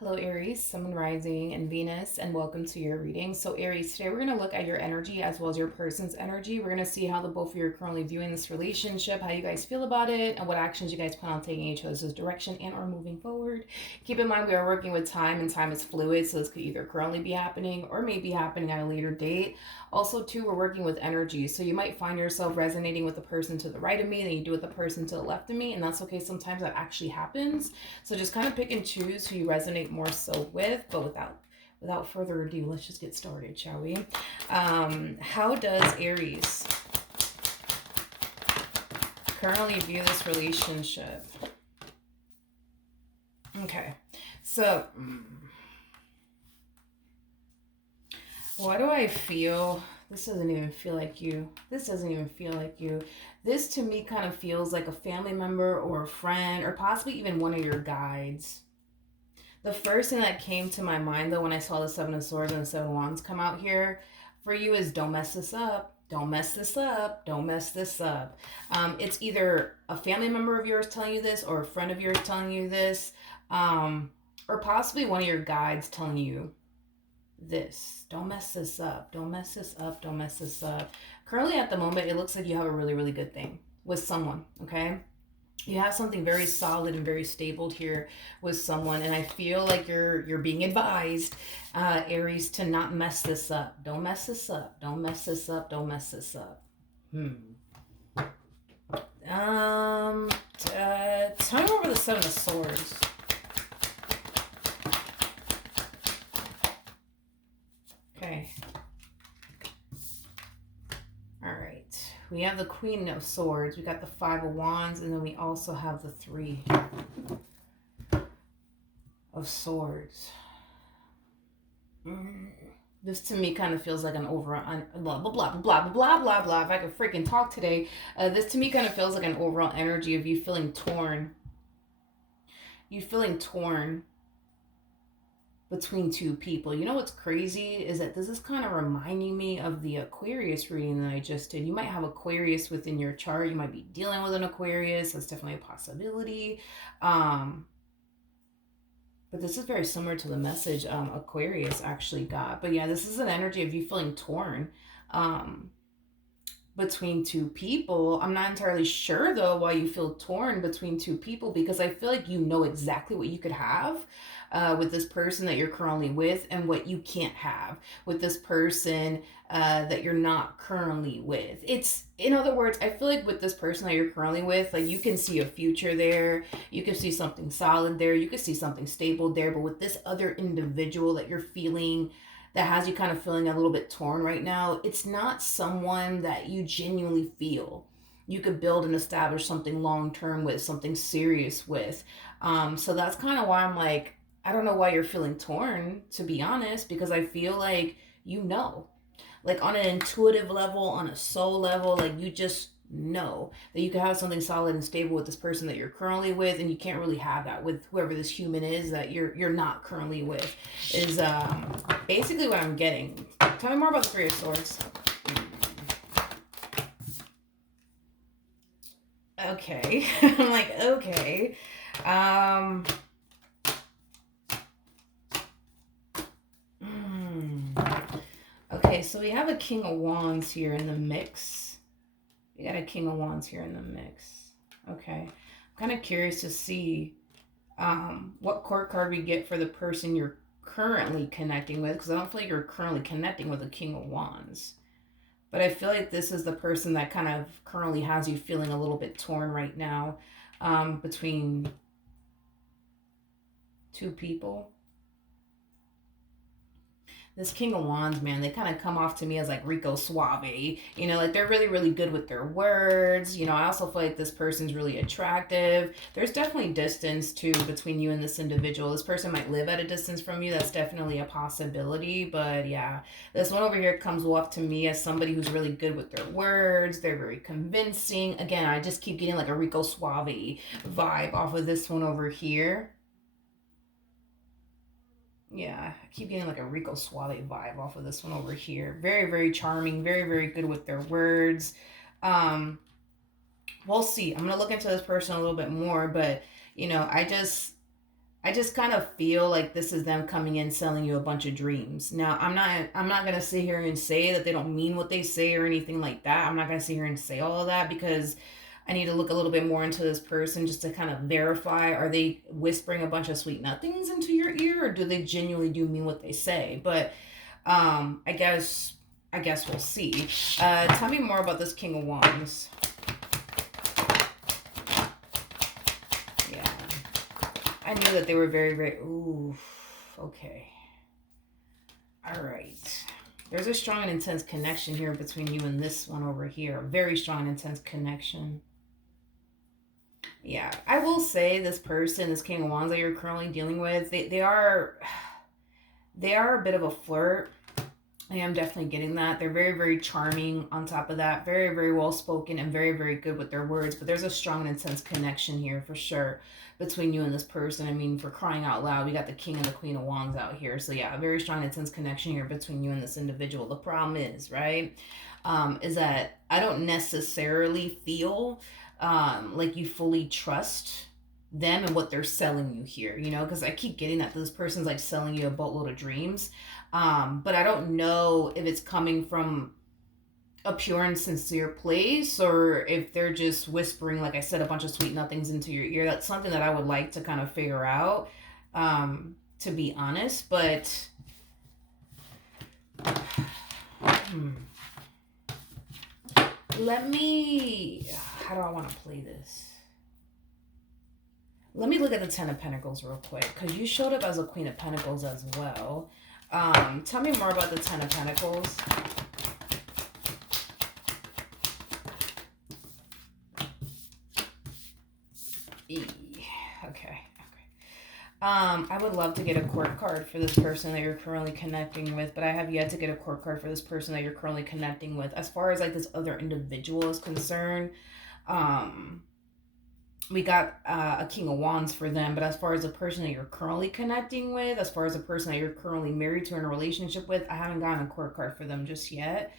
Hello, Aries, Sun, Rising, and Venus, and welcome to your reading. So, Aries, today we're going to look at your energy as well as your person's energy. We're going to see how the both of you are currently viewing this relationship, how you guys feel about it, and what actions you guys plan on taking each other's direction and or moving forward. Keep in mind, we are working with time, and time is fluid, so this could either currently be happening or may be happening at a later date. Also, too, we're working with energy, so you might find yourself resonating with the person to the right of me than you do with the person to the left of me, and that's okay. Sometimes that actually happens. So just kind of pick and choose who you resonate more so with, but without further ado, let's just get started, shall we? How does Aries currently view this relationship? Okay, so what do I feel? This doesn't even feel like you. This doesn't even feel like you. This to me kind of feels like a family member or a friend or possibly even one of your guides. The first thing that came to my mind, though, when I saw the Seven of Swords and the Seven of Wands come out here for you is don't mess this up. Don't mess this up. Don't mess this up. It's either a family member of yours telling you this or a friend of yours telling you this, or possibly one of your guides telling you this. Don't mess this up. Don't mess this up. Don't mess this up. Currently, at the moment, it looks like you have a really, really good thing with someone, okay? You have something very solid and very stable here with someone, and I feel like you're being advised, Aries, to not mess this up. Don't mess this up. Don't mess this up. Don't mess this up. Um Tell me over the Seven of Swords. Okay. All right. We have the Queen of Swords. We got the Five of Wands, and then we also have the Three of Swords. This to me kind of feels like an overall blah blah blah blah blah blah blah blah. If I could freaking talk today, this to me kind of feels like an overall energy of you feeling torn. You feeling torn between two people. You know what's crazy is that this is kind of reminding me of the Aquarius reading that I just did. You might have Aquarius within your chart. You might be dealing with an Aquarius. That's definitely a possibility. But this is very similar to the message Aquarius actually got. But yeah, this is an energy of you feeling torn between two people. I'm not entirely sure though why you feel torn between two people, because I feel like you know exactly what you could have with this person that you're currently with and what you can't have with this person that you're not currently with. It's, in other words, I feel like with this person that you're currently with, like you can see a future there, you can see something solid there, you can see something stable there, but with this other individual that you're feeling, that has you kind of feeling a little bit torn right now, it's not someone that you genuinely feel you could build and establish something long term with, something serious with. So that's kind of why I'm like, I don't know why you're feeling torn, to be honest, because I feel like you know, like on an intuitive level, on a soul level, like you just know that you can have something solid and stable with this person that you're currently with, and you can't really have that with whoever this human is that you're not currently with. Is basically what I'm getting. Tell me more about the Three of Swords. Okay. I'm like, okay. Um okay, so we have a King of Wands here in the mix. We got a King of Wands here in the mix. Okay. I'm kind of curious to see what court card we get for the person you're currently connecting with, because I don't feel like you're currently connecting with a King of Wands. But I feel like this is the person that kind of currently has you feeling a little bit torn right now, between two people. This King of Wands, man, they kind of come off to me as like Rico Suave. You know, like they're really, really good with their words. You know, I also feel like this person's really attractive. There's definitely distance too between you and this individual. This person might live at a distance from you. That's definitely a possibility. But yeah, this one over here comes off to me as somebody who's really good with their words. They're very convincing. Again, I just keep getting like a Rico Suave vibe off of this one over here. Yeah, I keep getting like a Rico Suave vibe off of this one over here. Very, very charming. Very, very good with their words. Um, we'll see. I'm gonna look into this person a little bit more, but you know, I I just kind of feel like this is them coming in selling you a bunch of dreams. Now, I'm not going to sit here and say that they don't mean what they say or anything like that. I'm not going to sit here and say all of that because I need to look a little bit more into this person just to kind of verify, are they whispering a bunch of sweet nothings into your ear, or do they genuinely do mean what they say? But I guess we'll see. Tell me more about this King of Wands. Yeah. I knew that they were very, very. Ooh, okay. All right. There's a strong and intense connection here between you and this one over here. Very strong and intense connection. Yeah, I will say this person, this King of Wands that you're currently dealing with, they are a bit of a flirt. I am definitely getting that. They're very, very charming on top of that. Very, very well spoken and very, very good with their words. But there's a strong and intense connection here for sure between you and this person. I mean, for crying out loud, we got the King and the Queen of Wands out here. So yeah, a very strong and intense connection here between you and this individual. The problem is, right, is that I don't necessarily feel like you fully trust them and what they're selling you here, because I keep getting that this person's like selling you a boatload of dreams. But I don't know if it's coming from a pure and sincere place or if they're just whispering, like I said, a bunch of sweet nothings into your ear. That's something that I would like to kind of figure out, to be honest. But let me, how do I want to play this? Let me look at the Ten of Pentacles real quick because you showed up as a Queen of Pentacles as well. Tell me more about the Ten of Pentacles. Okay. I would love to get a court card for this person that you're currently connecting with, but I have yet to get a court card for this person that you're currently connecting with. As far as like this other individual is concerned, we got a King of Wands for them, but as far as the person that you're currently connecting with, as far as the person that you're currently married to or in a relationship with, I haven't gotten a court card for them just yet.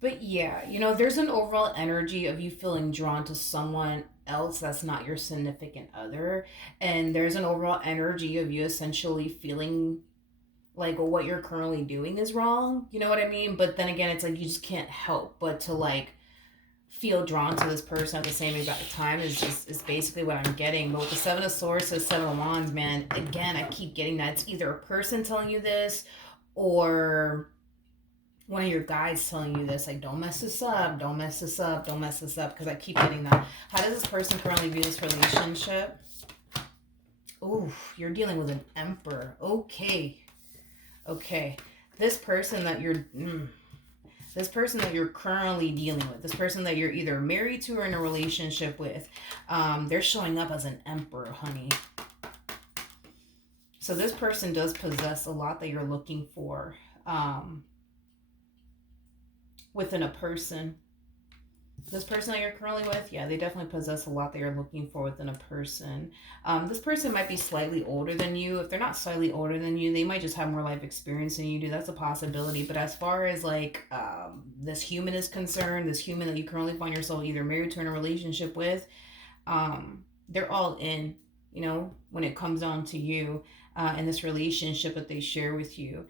But yeah, there's an overall energy of you feeling drawn to someone else that's not your significant other. And there's an overall energy of you essentially feeling like what you're currently doing is wrong. You know what I mean? But then again, it's like you just can't help but to like feel drawn to this person at the same exact time is basically what I'm getting. But with the Seven of Swords to the Seven of Wands, man, again, I keep getting that. It's either a person telling you this or one of your guides telling you this, like, don't mess this up, don't mess this up, don't mess this up, because I keep getting that. How does this person currently view this relationship? Ooh, you're dealing with an Emperor. Okay. This person that you're currently dealing with, this person that you're either married to or in a relationship with, they're showing up as an Emperor, honey. So this person does possess a lot that you're looking for. Within a person. This person that you're currently with, yeah, they definitely possess a lot that you're looking for within a person. This person might be slightly older than you. If they're not slightly older than you, they might just have more life experience than you do. That's a possibility. But as far as like this human is concerned, this human that you currently find yourself either married to or in a relationship with, they're all in, when it comes down to you and this relationship that they share with you.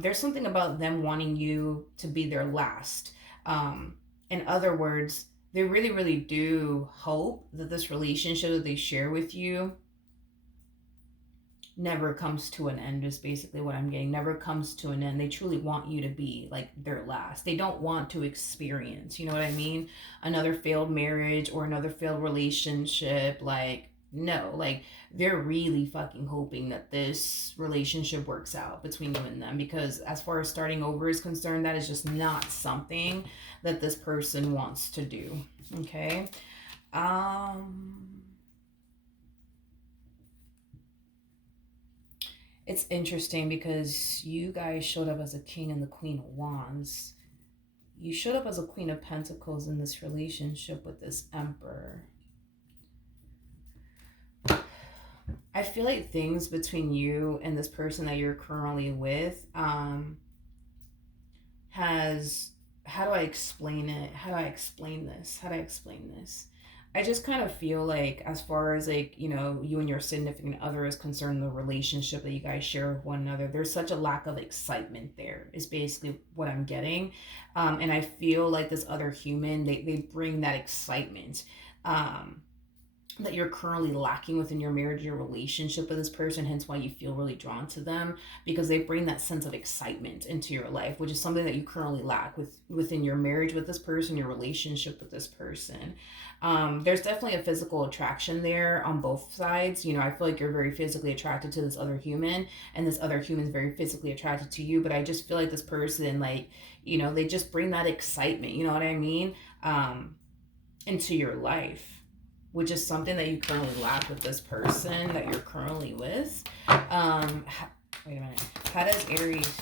There's something about them wanting you to be their last. In other words, they really, really do hope that this relationship that they share with you never comes to an end, is basically what I'm getting. Never comes to an end. They truly want you to be like their last. They don't want to experience, you know what I mean? Another failed marriage or another failed relationship. Like, no, like they're really fucking hoping that this relationship works out between you and them, because as far as starting over is concerned, that is just not something that this person wants to do. Okay. It's interesting because you guys showed up as a King and the Queen of Wands. You showed up as a Queen of Pentacles in this relationship with this Emperor. I feel like things between you and this person that you're currently with has, how do I explain it? How do I explain this? I just kind of feel like, as far as like, you and your significant other is concerned, the relationship that you guys share with one another, there's such a lack of excitement there, is basically what I'm getting. And I feel like this other human, they bring that excitement. Um, that you're currently lacking within your marriage, your relationship with this person, hence why you feel really drawn to them, because they bring that sense of excitement into your life, which is something that you currently lack within your marriage with this person, your relationship with this person. There's definitely a physical attraction there on both sides. I feel like you're very physically attracted to this other human, and this other human is very physically attracted to you, but I just feel like this person, like, they just bring that excitement, you know what I mean, into your life, which is something that you currently lack with this person that you're currently with. Wait a minute. How does Aries?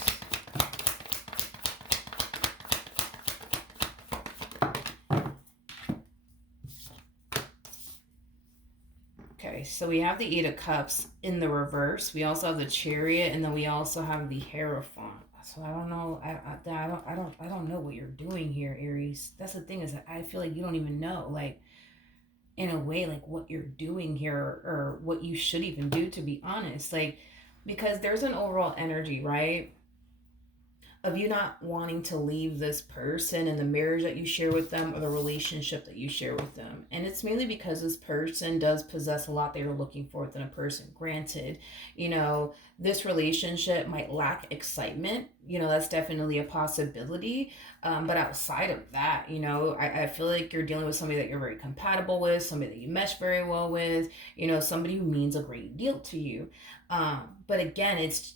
Okay, so we have the Eight of Cups in the reverse. We also have the Chariot, and then we also have the Hierophant. So I don't know. I don't know what you're doing here, Aries. That's the thing, is that I feel like you don't even know, like, in a way, like, what you're doing here, or what you should even do, to be honest, like, because there's an overall energy, right, of you not wanting to leave this person and the marriage that you share with them, or the relationship that you share with them. And it's mainly because this person does possess a lot that you're looking for within a person. Granted, this relationship might lack excitement. That's definitely a possibility. But outside of that, I feel like you're dealing with somebody that you're very compatible with, somebody that you mesh very well with, somebody who means a great deal to you. But again, it's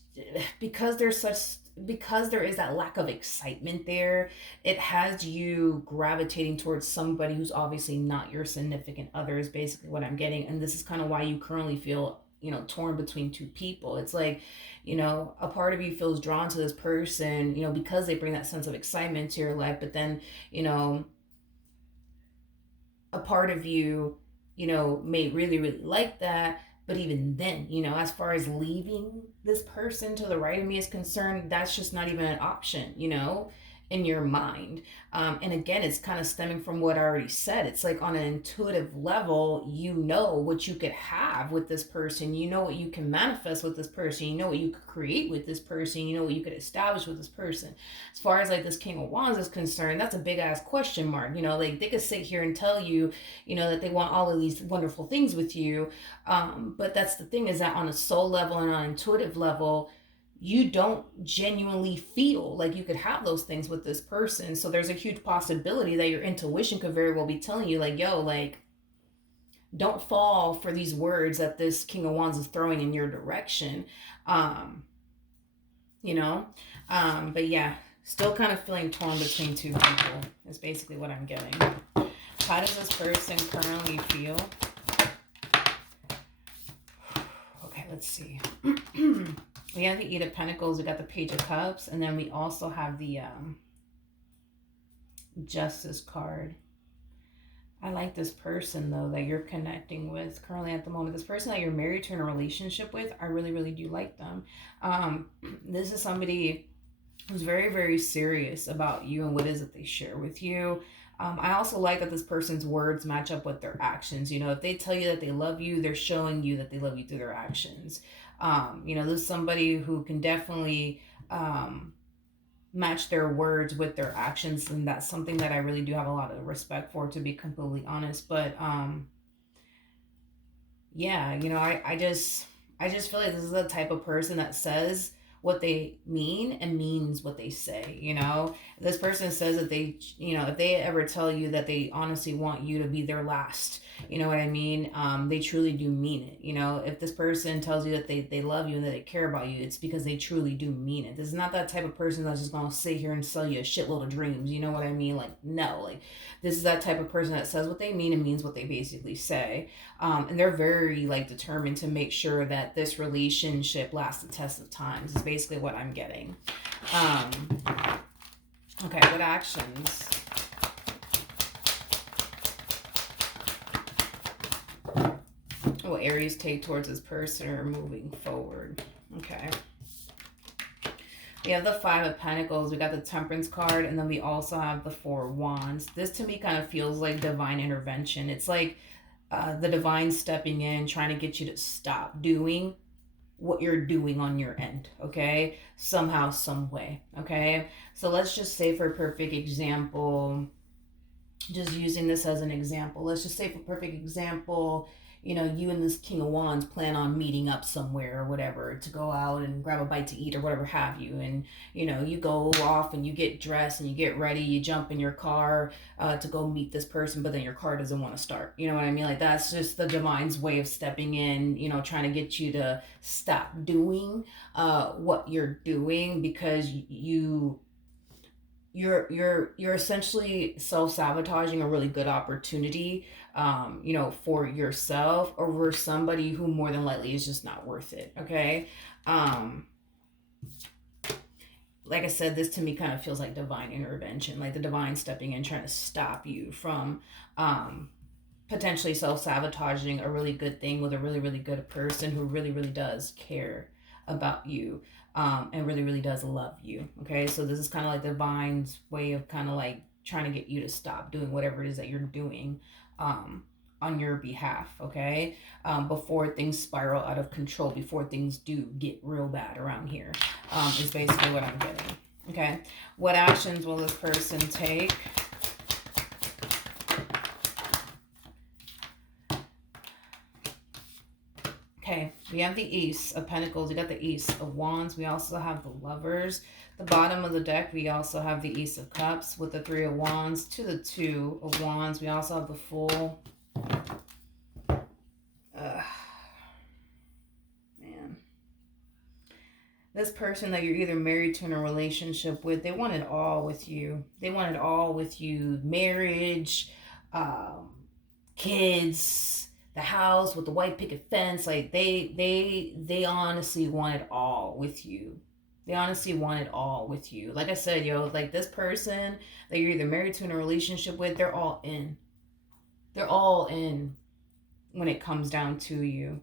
because there is that lack of excitement there, it has you gravitating towards somebody who's obviously not your significant other, is basically what I'm getting. And this is kind of why you currently feel, torn between two people. It's like, a part of you feels drawn to this person, because they bring that sense of excitement to your life. But then, you know, a part of you, may really, really like that. But even then, as far as leaving this person to the right of me is concerned, that's just not even an option, in your mind. And again, it's kind of stemming from what I already said. It's like, on an intuitive level, you know what you could have with this person. You know what you can manifest with this person. You know what you could create with this person. You know what you could establish with this person. As far as like this King of Wands is concerned, that's a big ass question mark. Like, they could sit here and tell you, that they want all of these wonderful things with you. But that's the thing, is that on a soul level and on an intuitive level, you don't genuinely feel like you could have those things with this person. So there's a huge possibility that your intuition could very well be telling you, like, yo, like, don't fall for these words that this King of Wands is throwing in your direction. Um, you know? But yeah, still kind of feeling torn between two people is basically what I'm getting. How does this person currently feel? Okay, let's see. We have the Eight of Pentacles, we got the Page of Cups, and then we also have the Justice card. I like this person, though, that you're connecting with currently at the moment. This person that you're married to, in a relationship with, I really, really do like them. This is somebody who's very, very serious about you and what it is that they share with you. I also like that this person's words match up with their actions. If they tell you that they love you, they're showing you that they love you through their actions. This is somebody who can definitely match their words with their actions, and that's something that I really do have a lot of respect for, to be completely honest. But yeah, I just feel like this is the type of person that says what they mean and means what they say. This person says that they, if they ever tell you that they honestly want you to be their last, you know what I mean, they truly do mean it. If this person tells you that they love you and that they care about you, it's because they truly do mean it. This is not that type of person that's just gonna sit here and sell you a shitload of dreams, you know what I mean? Like, no, like, this is that type of person that says what they mean and means what they basically say. And they're very, like, determined to make sure that this relationship lasts the test of time, is basically what I'm getting. Okay, what actions will Aries take towards this person or moving forward? Okay. We have the Five of Pentacles, we got the Temperance card, and then we also have the Four of Wands. This to me kind of feels like divine intervention. It's like the divine stepping in, trying to get you to stop doing what you're doing on your end, okay? Somehow, some way, okay? So let's just say, for a perfect example, just using this as an example, let's just say, for perfect example, you and this King of Wands plan on meeting up somewhere or whatever to go out and grab a bite to eat or whatever have you. And, you go off and you get dressed and you get ready, you jump in your car to go meet this person, but then your car doesn't want to start. You know what I mean? Like, that's just the divine's way of stepping in, trying to get you to stop doing what you're doing because you're essentially self-sabotaging a really good opportunity, for yourself over somebody who more than likely is just not worth it. Okay. um like I said, this to me kind of feels like divine intervention, like the divine stepping in, trying to stop you from um potentially self-sabotaging a really good thing with a really really good person who really really does care about you, and really really does love you. Okay, so this is kind of like the divine's way of kind of like trying to get you to stop doing whatever it is that you're doing, um, on your behalf. Okay, before things spiral out of control, before things do get real bad around here, is basically what I'm getting. Okay, what actions will this person take? Okay, we have the Ace of Pentacles. We got the Ace of Wands. We also have the Lovers. The bottom of the deck, we also have the Ace of Cups with the Three of Wands to the Two of Wands. We also have the Fool. Man. This person that you're either married to in a relationship with, they want it all with you. They want it all with you. Marriage, um, kids, the house with the white picket fence. Like they honestly want it all with you. They honestly want it all with you. Like I said, like this person that you're either married to in a relationship with, they're all in. They're all in when it comes down to you.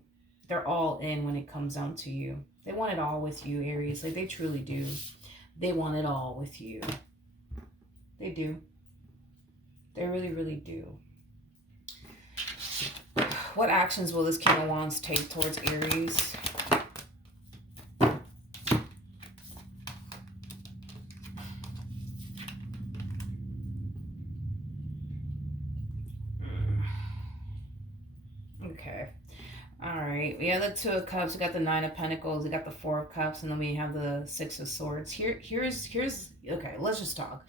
They're all in when it comes down to you. They want it all with you, Aries. Like they truly do. They want it all with you. They do. They really, really do. What actions will this King of Wands take towards Aries? Okay. All right. We have the Two of Cups. We got the Nine of Pentacles. We got the Four of Cups, and then we have the Six of Swords. Here's. Okay. Let's just talk.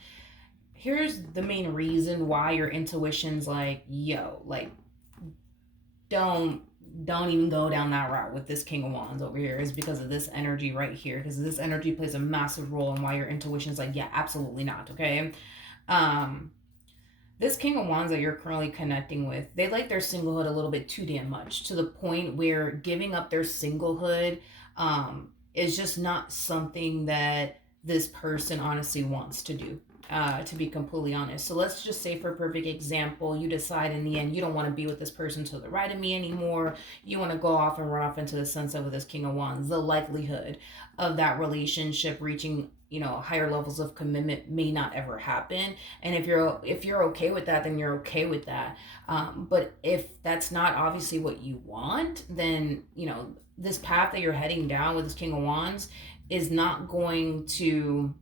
Here's the main reason why your intuition's like, yo, like, don't don't even go down that route with this King of Wands over here, is because of this energy right here. Because this energy plays a massive role in why your intuition is like, yeah, absolutely not. Okay. Um, this King of Wands that you're currently connecting with, they like their singlehood a little bit too damn much, to the point where giving up their singlehood is just not something that this person honestly wants to do. To be completely honest. So let's just say, for a perfect example, you decide in the end you don't want to be with this person to the right of me anymore. You want to go off and run off into the sunset with this King of Wands. The likelihood of that relationship reaching, higher levels of commitment may not ever happen. And if you're okay with that, then you're okay with that. But if that's not obviously what you want, then this path that you're heading down with this King of Wands is not going to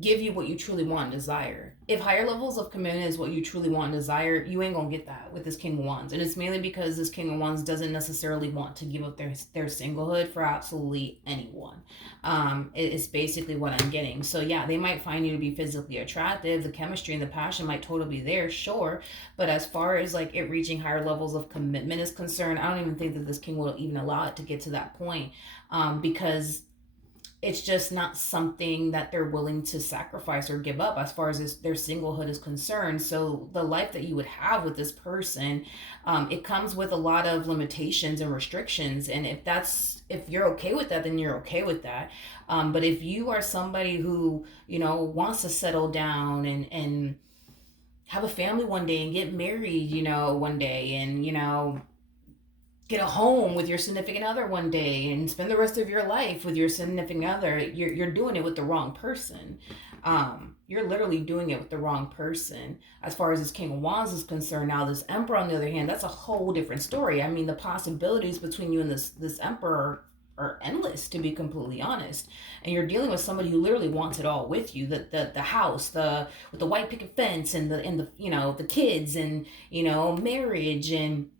give you what you truly want and desire. If higher levels of commitment is what you truly want and desire, you ain't gonna get that with this King of Wands. And it's mainly because this King of Wands doesn't necessarily want to give up their singlehood for absolutely anyone. It's basically what I'm getting. So yeah, they might find you to be physically attractive. The chemistry and the passion might totally be there, sure. But as far as like it reaching higher levels of commitment is concerned, I don't even think that this King will even allow it to get to that point, because it's just not something that they're willing to sacrifice or give up as far as their singlehood is concerned. So the life that you would have with this person, it comes with a lot of limitations and restrictions. And if you're okay with that, then you're okay with that. But if you are somebody who wants to settle down and have a family one day and get married one day, and get a home with your significant other one day and spend the rest of your life with your significant other, you're doing it with the wrong person. You're literally doing it with the wrong person. As far as this King of Wands is concerned, now this Emperor, on the other hand, that's a whole different story. I mean, the possibilities between you and this Emperor are endless, to be completely honest. And you're dealing with somebody who literally wants it all with you. The house, the with the white picket fence, and the the kids, and marriage, and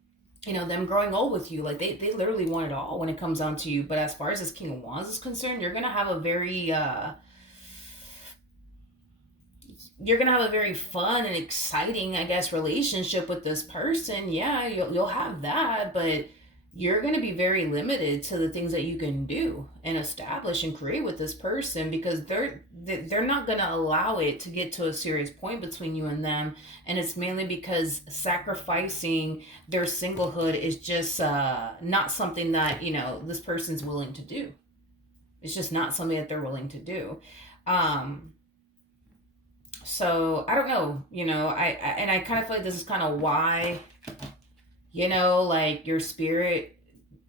them growing old with you. Like they literally want it all when it comes down to you. But as far as this King of Wands is concerned, you're gonna have a very fun and exciting, I guess, relationship with this person. Yeah, you'll have that, but you're gonna be very limited to the things that you can do and establish and create with this person, because they're not gonna allow it to get to a serious point between you and them. And it's mainly because sacrificing their singlehood is just not something that this person's willing to do. It's just not something that they're willing to do. um so I don't know, and I kind of feel like this is kind of why, like your spirit,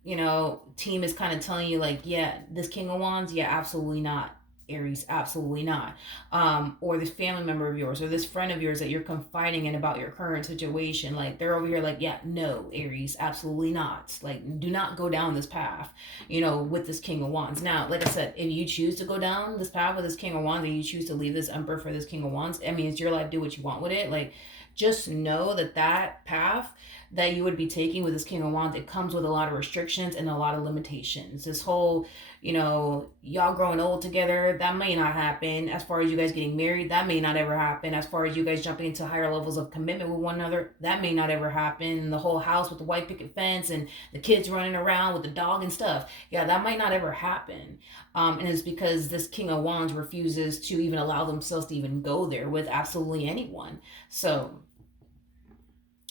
team is kind of telling you, like, yeah, this King of Wands, yeah, absolutely not. Aries, absolutely not. Or this family member of yours or this friend of yours that you're confiding in about your current situation, like they're over here like, yeah, no, Aries, absolutely not. Like, do not go down this path, with this King of Wands. Now, like I said, if you choose to go down this path with this King of Wands and you choose to leave this Emperor for this King of Wands, I mean, it's your life, do what you want with it. Like, just know that that path that you would be taking with this King of Wands, it comes with a lot of restrictions and a lot of limitations. This whole, y'all growing old together, that may not happen. As far as you guys getting married, that may not ever happen. As far as you guys jumping into higher levels of commitment with one another, that may not ever happen. And the whole house with the white picket fence and the kids running around with the dog and stuff, yeah, that might not ever happen. And it's because this King of Wands refuses to even allow themselves to even go there with absolutely anyone. So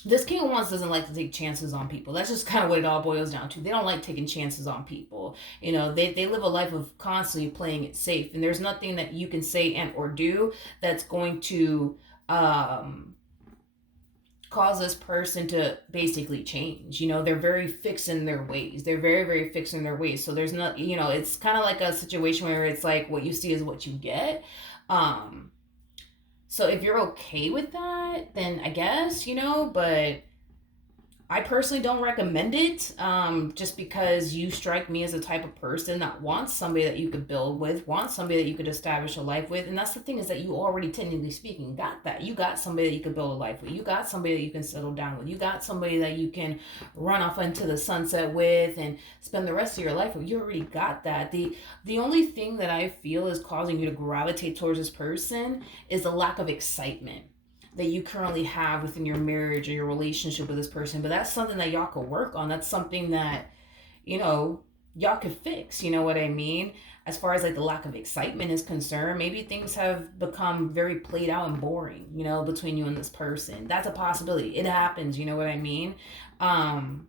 this King of Wands doesn't like to take chances on people. That's just kind of what it all boils down to. They don't like taking chances on people. They live a life of constantly playing it safe, and there's nothing that you can say and or do that's going to cause this person to basically change. They're very fixed in their ways. They're very, very fixed in their ways. So there's not, it's kind of like a situation where it's like what you see is what you get. Um, so if you're okay with that, then I guess, but I personally don't recommend it, just because you strike me as a type of person that wants somebody that you could build with, wants somebody that you could establish a life with. And that's the thing, is that you already, technically speaking, got that. You got somebody that you could build a life with. You got somebody that you can settle down with. You got somebody that you can run off into the sunset with and spend the rest of your life with. You already got that. The only thing that I feel is causing you to gravitate towards this person is the lack of excitement that you currently have within your marriage or your relationship with this person. But that's something that y'all could work on. That's something that, you know, y'all could fix. You know what I mean? As far as like the lack of excitement is concerned, maybe things have become very played out and boring, between you and this person. That's a possibility. It happens, you know what I mean? Um,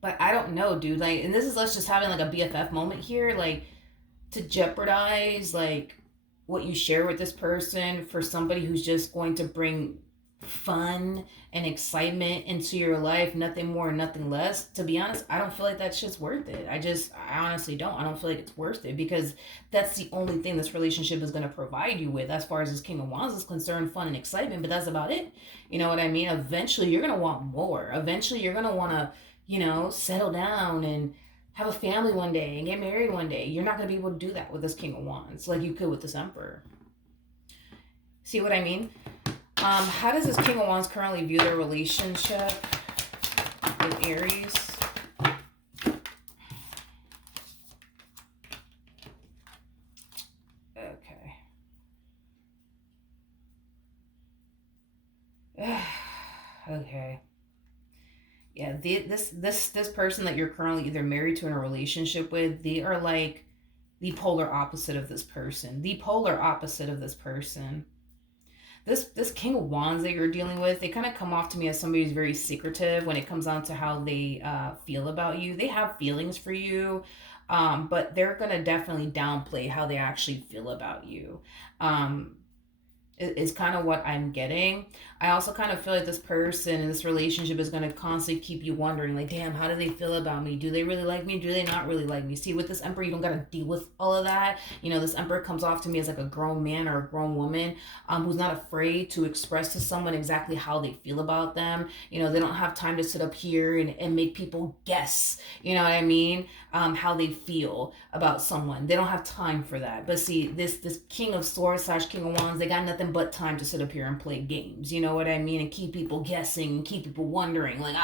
but I don't know, dude. Like, and this is us just having like a BFF moment here. Like, to jeopardize like what you share with this person for somebody who's just going to bring fun and excitement into your life, nothing more, nothing less. To be honest, I don't feel like that shit's worth it. I honestly don't. I don't feel like it's worth it, because that's the only thing this relationship is going to provide you with, as far as this King of Wands is concerned, fun and excitement, but that's about it. You know what I mean? Eventually, you're going to want more. Eventually, you're going to want to, settle down and have a family one day and get married one day. You're not going to be able to do that with this King of Wands like you could with this Emperor. See what I mean? How does this King of Wands currently view their relationship with Aries? Okay. Okay. Yeah, this person that you're currently either married to in a relationship with, they are like the polar opposite of this person. The polar opposite of this person. This King of Wands that you're dealing with, they kind of come off to me as somebody who's very secretive when it comes down to how they feel about you. They have feelings for you, but they're gonna definitely downplay how they actually feel about you. Um, is kind of what I'm getting. I also kind of feel like this person in this relationship is going to constantly keep you wondering, like, damn, how do they feel about me? Do they really like me? Do they not really like me? See, with this Emperor, you don't got to deal with all of that. You know, this Emperor comes off to me as like a grown man or a grown woman who's not afraid to express to someone exactly how they feel about them. You know, they don't have time to sit up here and make people guess, you know what I mean? How they feel about someone. They don't have time for that. But see, this King of Swords slash King of Wands, they got nothing but time to sit up here and play games. You know what I mean? And keep people guessing and keep people wondering, like,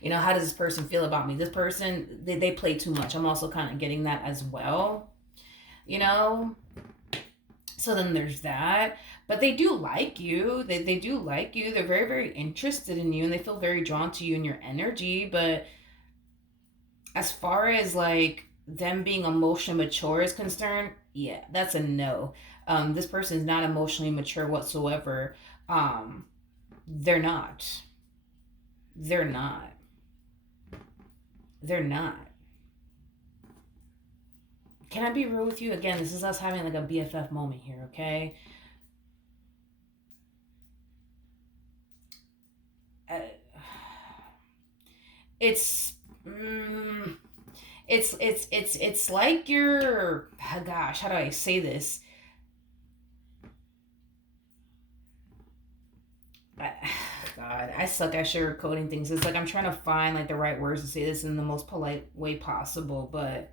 you know, how does this person feel about me? This person, they play too much. I'm also kind of getting that as well. You know, so then there's that. But they do like you. They do like you. They're very, very interested in you and they feel very drawn to you and your energy. But as far as like them being emotionally mature is concerned, yeah, that's a no. This person is not emotionally mature whatsoever. Um, they're not. They're not. They're not. Can I be real with you? Again, this is us having like a BFF moment here, okay? Uh, it's mm, it's like you're, oh gosh, how do I say this? I, God, I suck at sugarcoating things. It's like I'm trying to find like the right words to say this in the most polite way possible, but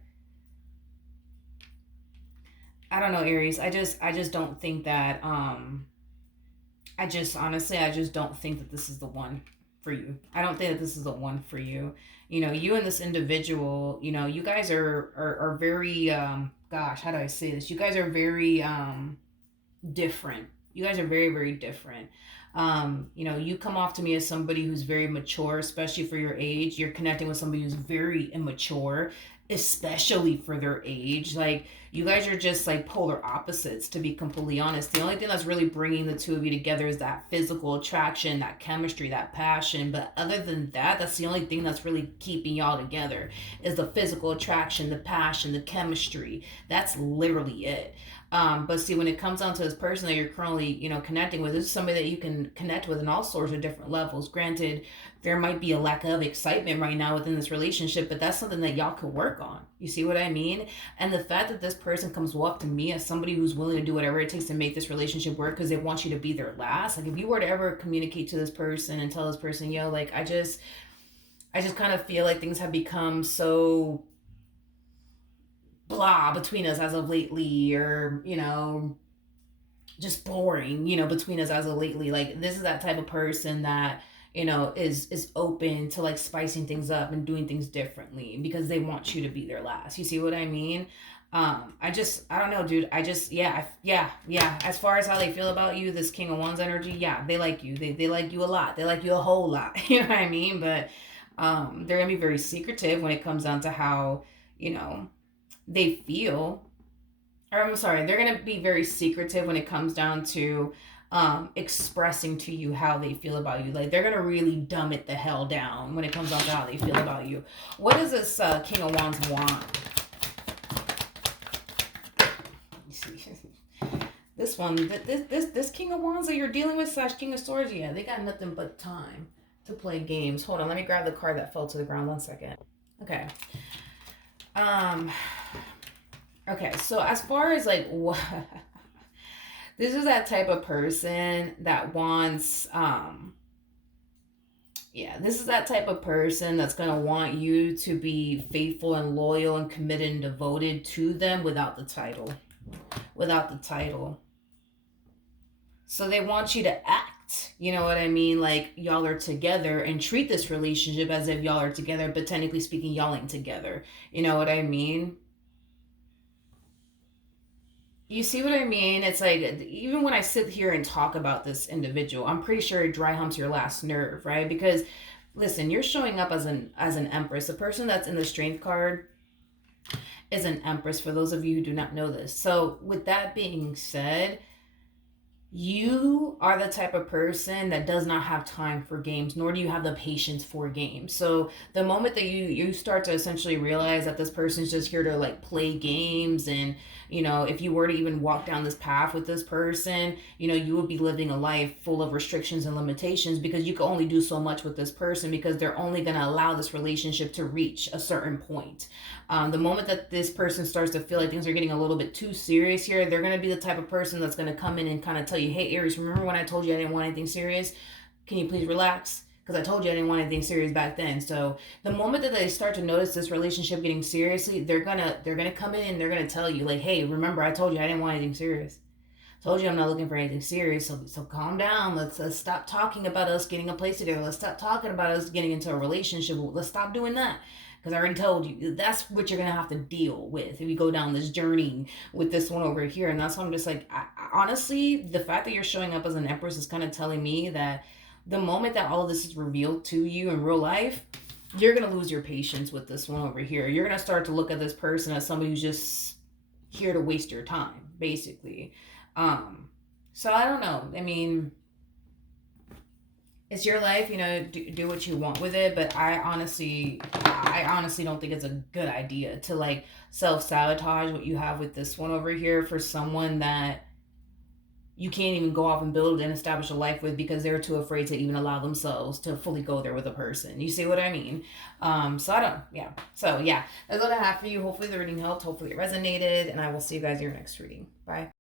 I don't know, Aries. I just don't think that I just honestly I just don't think that this is the one for you. I don't think that this is the one for you. You know, you and this individual, you know, you guys are very gosh, how do I say this? You guys are very different. You guys are very, very different. You know, you come off to me as somebody who's very mature, especially for your age. You're connecting with somebody who's very immature, especially for their age. Like, you guys are just like polar opposites, to be completely honest. The only thing that's really bringing the two of you together is that physical attraction, that chemistry, that passion. But other than that, that's the only thing that's really keeping y'all together is the physical attraction, the passion, the chemistry. That's literally it. But see, when it comes down to this person that you're currently, you know, connecting with, this is somebody that you can connect with in all sorts of different levels. Granted, there might be a lack of excitement right now within this relationship, but that's something that y'all could work on. You see what I mean? And the fact that this person comes up to me as somebody who's willing to do whatever it takes to make this relationship work because they want you to be their last. Like, if you were to ever communicate to this person and tell this person, yo, like, I just kind of feel like things have become so blah between us as of lately, or you know, just boring, you know, between us as of lately. Like, this is that type of person that, you know, is open to like spicing things up and doing things differently because they want you to be their last. You see what I mean? I don't know, dude. I just, yeah. As far as how they feel about you, this King of Wands energy, yeah, they like you. They like you a lot. They like you a whole lot. You know what I mean? But they're gonna be very secretive when it comes down to how, you know, they feel. Or I'm sorry, they're gonna be very secretive when it comes down to expressing to you how they feel about you. Like, they're gonna really dumb it the hell down when it comes down to how they feel about you. What does this King of Wands want? You see, this one, this King of Wands that you're dealing with slash King of Swords, yeah, they got nothing but time to play games. Hold on, let me grab the card that fell to the ground. 1 second. Okay. Um. Okay. So as far as like what. This is that type of person that wants yeah, this is that type of person that's going to want you to be faithful and loyal and committed and devoted to them without the title. Without the title. So they want you to act, you know what I mean? Like, y'all are together and treat this relationship as if y'all are together, but technically speaking, y'all ain't together. You know what I mean? You see what I mean? It's like, even when I sit here and talk about this individual, I'm pretty sure it dry humps your last nerve, right? Because listen, you're showing up as an empress. The person that's in the strength card is an empress, for those of you who do not know this. So with that being said, You are the type of person that does not have time for games, nor do you have the patience for games. So the moment that you start to essentially realize that this person's just here to like play games, and if you were to even walk down this path with this person, you would be living a life full of restrictions and limitations, because you can only do so much with this person, because they're only going to allow this relationship to reach a certain point. The moment that this person starts to feel like things are getting a little bit too serious here, they're going to be the type of person that's going to come in and kind of tell you, hey, Aries, remember when I told you I didn't want anything serious? Can you please relax? Because I told you I didn't want anything serious back then. So the moment that they start to notice this relationship getting seriously, they're gonna come in and they're gonna tell you like, hey, remember I told you I didn't want anything serious. Told you I'm not looking for anything serious. So calm down. Let's stop talking about us getting a place together. Let's stop talking about us getting into a relationship. Let's stop doing that. Because I already told you that's what you're gonna have to deal with if you go down this journey with this one over here. And that's why I'm just like, honestly, the fact that you're showing up as an empress is kind of telling me that the moment that all of this is revealed to you in real life, you're gonna lose your patience with this one over here. You're gonna start to look at this person as somebody who's just here to waste your time, basically. Um, so I don't know. I mean, it's your life, do what you want with it, but I honestly don't think it's a good idea to like self-sabotage what you have with this one over here for someone that you can't even go off and build and establish a life with, because they're too afraid to even allow themselves to fully go there with a person. You see what I mean? So I don't, yeah. So yeah, that's what I have for you. Hopefully the reading helped. Hopefully it resonated, and I will see you guys in your next reading. Bye.